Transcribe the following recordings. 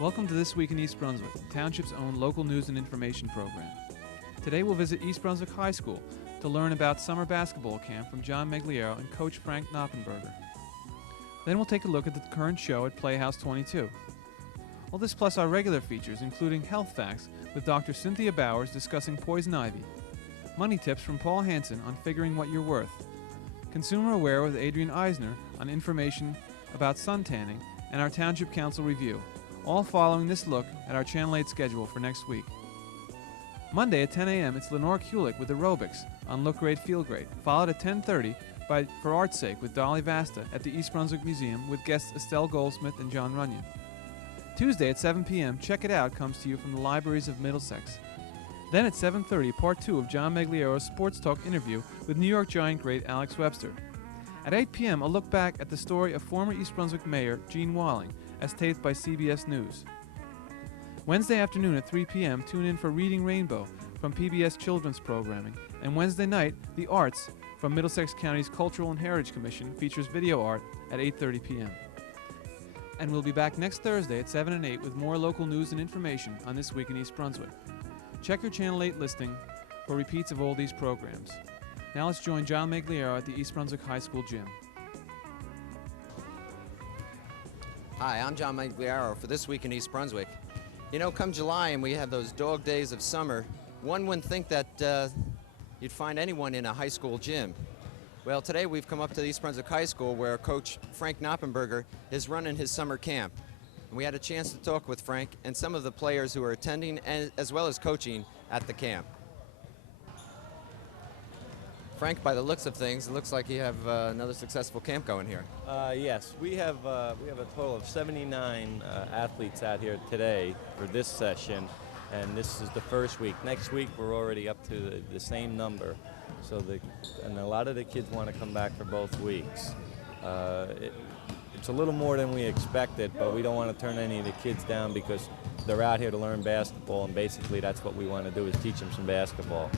Welcome to This Week in East Brunswick, the Township's own local news and information program. Today we'll visit East Brunswick High School to learn about summer basketball camp from John Megliero and Coach Frank Knoppenberger. Then we'll take a look at the current show at Playhouse 22. All this plus our regular features, including health facts with Dr. Cynthia Bowers discussing poison ivy, money tips from Paul Hansen on figuring what you're worth, Consumer Aware with Adrian Eisner on information about sun tanning, and our Township Council review, all following this look at our Channel 8 schedule for next week. Monday at 10 a.m. it's Lenore Kulik with aerobics on Look Great, Feel Great, followed at 10:30 by For Art's Sake with Dolly Vasta at the East Brunswick Museum with guests Estelle Goldsmith and John Runyon. Tuesday at 7 p.m. Check It Out comes to you from the libraries of Middlesex. Then at 7:30, part 2 of John Megliero's Sports Talk interview with New York Giant great Alex Webster. At 8 p.m., a look back at the story of former East Brunswick Mayor Gene Walling, as taped by CBS News. Wednesday afternoon at 3 p.m., tune in for Reading Rainbow from PBS Children's Programming. And Wednesday night, The Arts from Middlesex County's Cultural and Heritage Commission features video art at 8:30 p.m. And we'll be back next Thursday at 7 and 8 with more local news and information on This Week in East Brunswick. Check your Channel 8 listing for repeats of all these programs. Now let's join John Megliero at the East Brunswick High School gym. Hi, I'm John Megliero for This Week in East Brunswick. You know, come July and we have those dog days of summer, one wouldn't think that you'd find anyone in a high school gym. Well, today we've come up to the East Brunswick High School where Coach Frank Knoppenberger is running his summer camp. And we had a chance to talk with Frank and some of the players who are attending as well as coaching at the camp. Frank, by the looks of things, it looks like you have another successful camp going here. Yes, we have a total of 79 athletes out here today for this session, and this is the first week. Next week we're already up to the same number, and a lot of the kids want to come back for both weeks. It's a little more than we expected, but we don't want to turn any of the kids down because they're out here to learn basketball, and basically that's what we want to do, is teach them some basketball.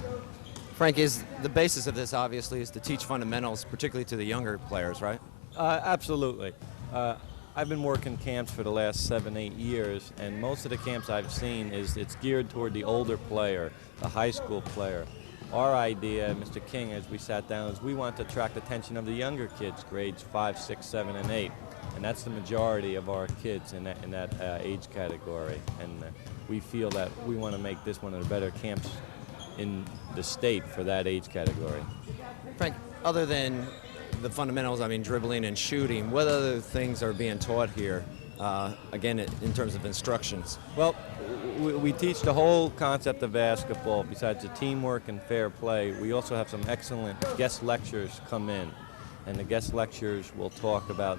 Frank, is the basis of this obviously is to teach fundamentals, particularly to the younger players, right? Absolutely. I've been working camps for the last 7-8 years, and most of the camps I've seen it's geared toward the older player, the high school player. Our idea, Mr. King, as we sat down, is we want to attract the attention of the younger kids, grades 5, 6, 7, and 8. And that's the majority of our kids in that age category. And we feel that we want to make this one of the better camps in the state for that age category. Frank, other than the fundamentals, I mean dribbling and shooting, what other things are being taught here, again, in terms of instructions? Well, we teach the whole concept of basketball. Besides the teamwork and fair play, we also have some excellent guest lectures come in. And the guest lectures will talk about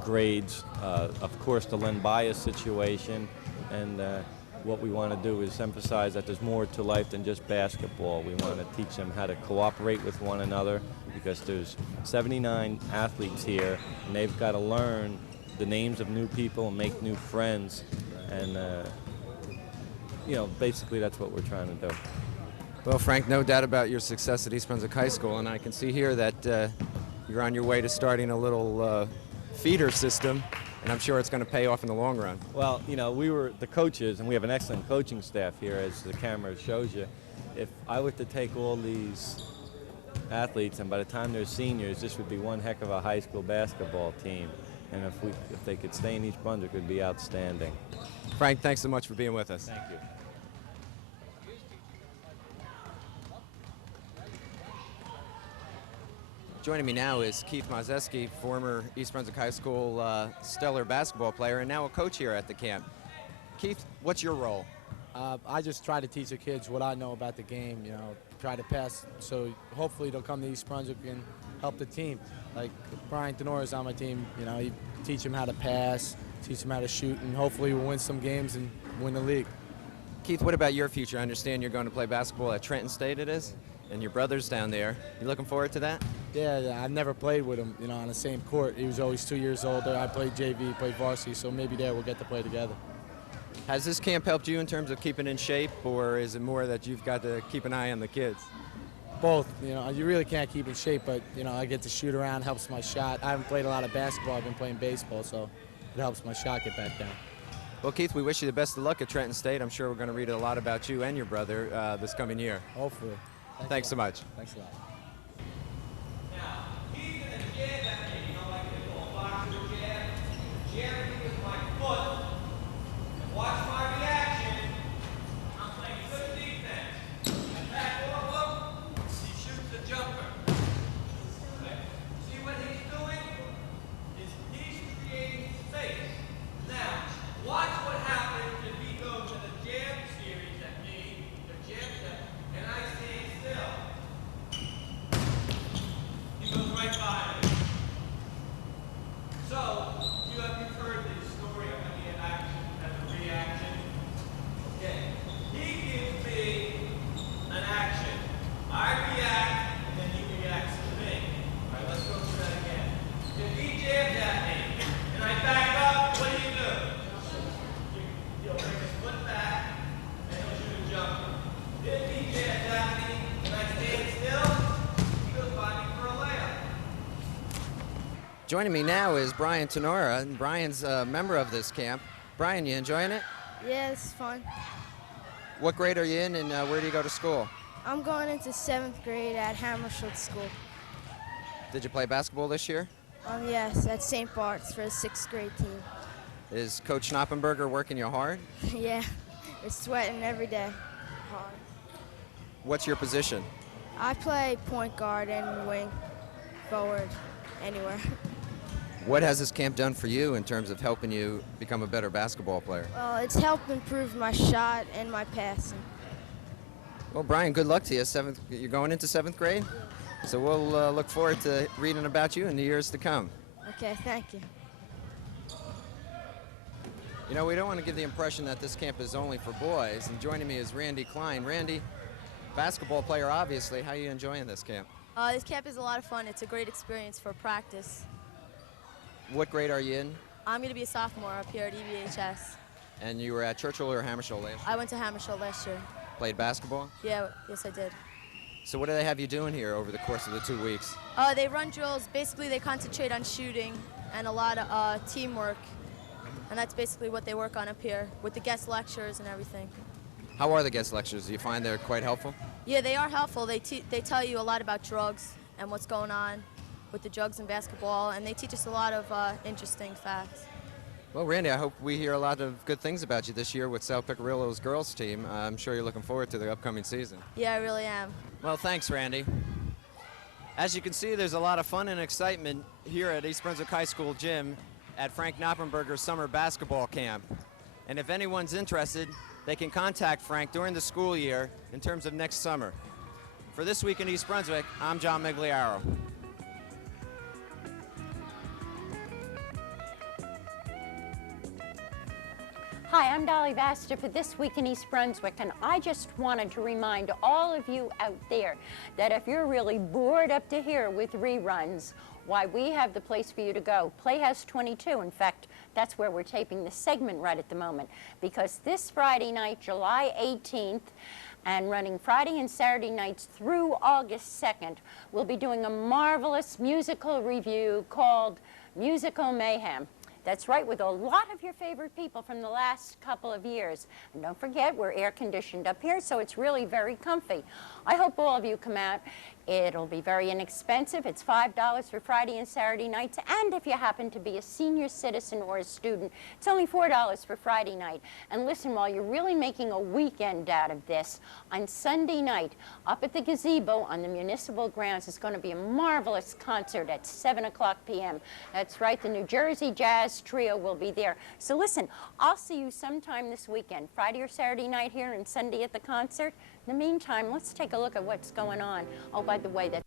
grades, of course the Len Bias situation, and what we want to do is emphasize that there's more to life than just basketball. We want to teach them how to cooperate with one another, because there's 79 athletes here, and they've got to learn the names of new people and make new friends, and you know, basically that's what we're trying to do. Well, Frank, no doubt about your success at East Brunswick High School, and I can see here that you're on your way to starting a little feeder system, and I'm sure it's going to pay off in the long run. Well, you know, we were the coaches, and we have an excellent coaching staff here, as the camera shows you. If I were to take all these athletes, and by the time they're seniors, this would be one heck of a high school basketball team. And if they could stay in East Brunswick, it would be outstanding. Frank, thanks so much for being with us. Thank you. Joining me now is Keith Mazeski, former East Brunswick High School stellar basketball player and now a coach here at the camp. Keith, what's your role? I just try to teach the kids what I know about the game, you know, try to pass, so hopefully they'll come to East Brunswick and help the team. Like Brian Tenora's on my team, you know, you teach him how to pass, teach him how to shoot, and hopefully we'll win some games and win the league. Keith, what about your future? I understand you're going to play basketball at Trenton State, it is, and your brother's down there. You looking forward to that? Yeah, I've never played with him, you know, on the same court. He was always 2 years older. I played JV, played varsity, so maybe there we'll get to play together. Has this camp helped you in terms of keeping in shape, or is it more that you've got to keep an eye on the kids? Both, you know, you really can't keep in shape, but, you know, I get to shoot around, helps my shot. I haven't played a lot of basketball, I've been playing baseball, so it helps my shot get back down. Well, Keith, we wish you the best of luck at Trenton State. I'm sure we're going to read a lot about you and your brother this coming year. Hopefully. Thanks so much. Thanks a lot. Joining me now is Brian Tenora, and Brian's a member of this camp. Brian, you enjoying it? Yeah, it's fun. What grade are you in, and where do you go to school? I'm going into 7th grade at Hammersholt School. Did you play basketball this year? Yes, at St. Bart's for the 6th grade team. Is Coach Knoppenberger working you hard? Yeah, we're sweating every day. Hard. What's your position? I play point guard and wing, forward, anywhere. What has this camp done for you in terms of helping you become a better basketball player? Well, it's helped improve my shot and my passing. Well, Brian, good luck to you. You're going into 7th grade? So we'll look forward to reading about you in the years to come. Okay, thank you. You know, we don't want to give the impression that this camp is only for boys, and joining me is Randy Klein. Randy, basketball player, obviously. How are you enjoying this camp? This camp is a lot of fun. It's a great experience for practice. What grade are you in? I'm going to be a sophomore up here at EVHS. And you were at Churchill or Hammersholt last year? I went to Hammersholt last year. Played basketball? Yeah, yes I did. So what do they have you doing here over the course of the 2 weeks? They run drills. Basically, they concentrate on shooting and a lot of teamwork. And that's basically what they work on up here with the guest lectures and everything. How are the guest lectures? Do you find they're quite helpful? Yeah, they are helpful. They tell you a lot about drugs and what's going on with the drugs in basketball, and they teach us a lot of interesting facts. Well, Randy, I hope we hear a lot of good things about you this year with South Picarillo's girls team. I'm sure you're looking forward to the upcoming season. Yeah, I really am. Well, thanks, Randy. As you can see, there's a lot of fun and excitement here at East Brunswick High School gym at Frank Knoppenberger's summer basketball camp. And if anyone's interested, they can contact Frank during the school year in terms of next summer. For This Week in East Brunswick, I'm John Migliaro. Hi, I'm Dolly Vaster for This Week in East Brunswick, and I just wanted to remind all of you out there that if you're really bored up to here with reruns, why, we have the place for you to go. Playhouse 22, in fact, that's where we're taping the segment right at the moment, because this Friday night, July 18th, and running Friday and Saturday nights through August 2nd, we'll be doing a marvelous musical review called Musical Mayhem. That's right, with a lot of your favorite people from the last couple of years. And don't forget, we're air conditioned up here, so it's really very comfy. I hope all of you come out. It'll be very inexpensive. It's $5 for Friday and Saturday nights. And if you happen to be a senior citizen or a student, it's only $4 for Friday night. And listen, while you're really making a weekend out of this, on Sunday night, up at the gazebo on the municipal grounds, is going to be a marvelous concert at 7 o'clock p.m. That's right, the New Jersey Jazz Trio will be there. So listen, I'll see you sometime this weekend, Friday or Saturday night here and Sunday at the concert. In the meantime, let's take a look at what's going on. Oh, by the way, that